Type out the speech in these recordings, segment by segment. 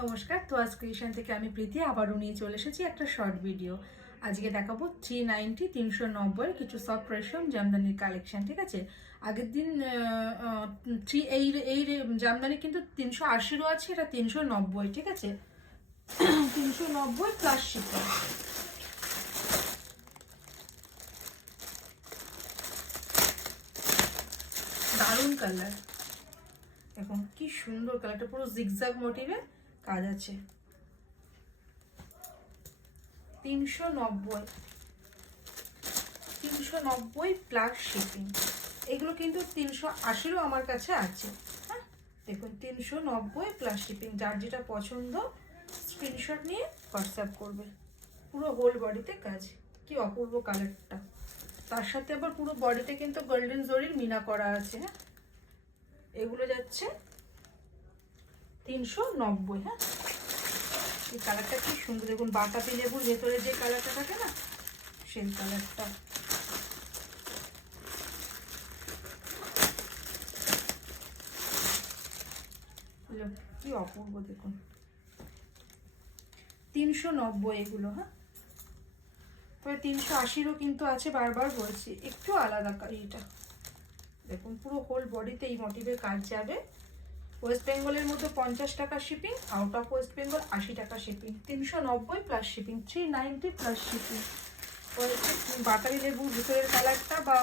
নমস্কার। তোয়াজ ক্রিয়েশন থেকে আমি প্রীতি আবারও নিয়ে চলে এসেছি একটা শর্ট ভিডিও। আজকে দেখাবো 390 390 কিছু সফট রেশম জামদানির কালেকশন। ঠিক আছে, আগের দিন এই জামদানি কিন্তু 380রও আছে, এটা 390। ঠিক আছে, 390 প্লাস শিপিং। দারুণ কালার, দেখুন কি সুন্দর কালারটা, পুরো জিগজ্যাগ মোটিভে কাজ আছে। 390 প্লাস শিপিং। এগুলো কিন্তু 380রও আমার কাছে আছে। হ্যাঁ, দেখুন 390 প্লাস শিপিং। যার যেটা পছন্দ স্ক্রিনশট নিয়ে হোয়াটসঅ্যাপ করবে। পুরো হোল বডিতে কাজ, কি অপূর্ব কালারটা। তার সাথে আবার পুরো বডিতে কিন্তু গোল্ডেন জরির মিনা করা আছে। হ্যাঁ, এগুলো যাচ্ছে 390। হ্যাঁ, এই কালারটা কি সুন্দর, দেখুন বাতাবি লেবুর ভেতরে যে কালারটা থাকে না, সেই কালারটা। কি অপূর্ব, দেখুন 390 এগুলো। হ্যাঁ, তবে 380রও কিন্তু আছে, বারবার বলছি একটু আলাদা এটা। দেখুন পুরো হোল বডিতে এই মোটিভের কাজ যাবে। ওয়েস্ট বেঙ্গলের মধ্যে 50 টাকা shipping, out of West Bengal 80 টাকা shipping. 390 plus shipping, 390 plus shipping. বাতাবি লেবুর ভিতরের কালারটা বা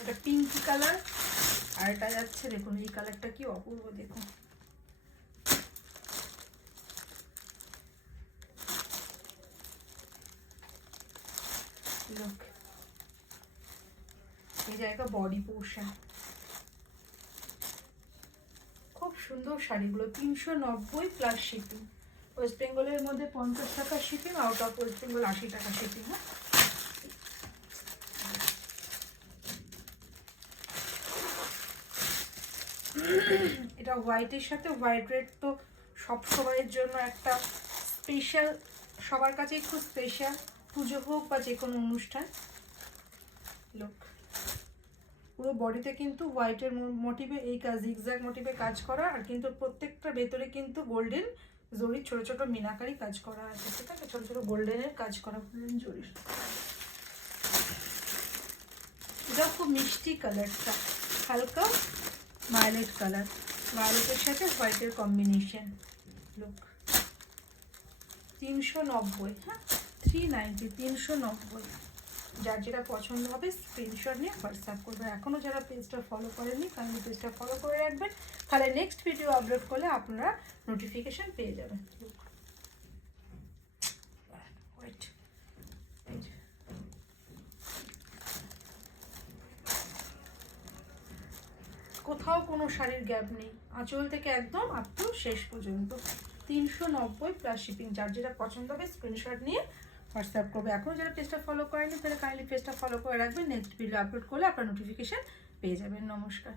এটা পিঙ্কি কালার, আর এটা যাচ্ছে দেখুন এই কালারটা কি অপূর্ব। দেখুন লুক, এই জায়গা বডি পোর্শন, খুব সুন্দর শাড়িগুলো। 390 প্লাস শিপিং। ওয়েস্ট বেঙ্গলের মধ্যে 50 টাকা shipping, out of West Bengal 80 টাকা শিপিং। হ্যাঁ, এটা হোয়াইটের সাথে হোয়াইট রেড তো সব সময়ের জন্য একটা স্পেশাল, সবার কাছে একটু স্পেশাল, পুজো হোক বা যে কোনো অনুষ্ঠান। লোক পুরো বডিতে কিন্তু হোয়াইটের মোটিভে এই কাজ, জিগজ্যাগ মোটিভে কাজ করা, আর কিন্তু প্রত্যেকটা ভেতরে কিন্তু গোল্ডেন জরির ছোট ছোট মিনাকারি কাজ করা আছে। ঠিক আছে, ছোট ছোট গোল্ডেনের কাজ করা, গোল্ডেন জরির। এটা খুব মিষ্টি কালারটা, হালকা ভায়োলেট কালার, ভায়োলেটের সাথে হোয়াইটের কম্বিনেশন। লুক 390। হ্যাঁ, 390, 390। যার যেটা পছন্দ হবে স্ক্রিনশট নিয়ে হোয়াটসঅ্যাপ করবেন। এখনও যারা পেজটা ফলো করেননি তাহলে পেজটা ফলো করে রাখবেন, তাহলে নেক্সট ভিডিও আপলোড করলে আপনারা নোটিফিকেশান পেয়ে যাবেন। কোথাও কোনো শাড়ির গ্যাপ নেই, আঁচল থেকে একদম আপ টু শেষ পর্যন্ত। 390 প্লাস শিপিং। যার যেটা পছন্দ হবে স্ক্রিনশট নিয়ে হোয়াটসঅ্যাপ করবে। এখনও যারা পেজটা ফলো করেনি তাহলে কাইন্ডলি পেজটা ফলো করে রাখবেন, নেক্সট ভিডিও আপলোড করলে আপনার নোটিফিকেশান পেয়ে যাবেন। নমস্কার।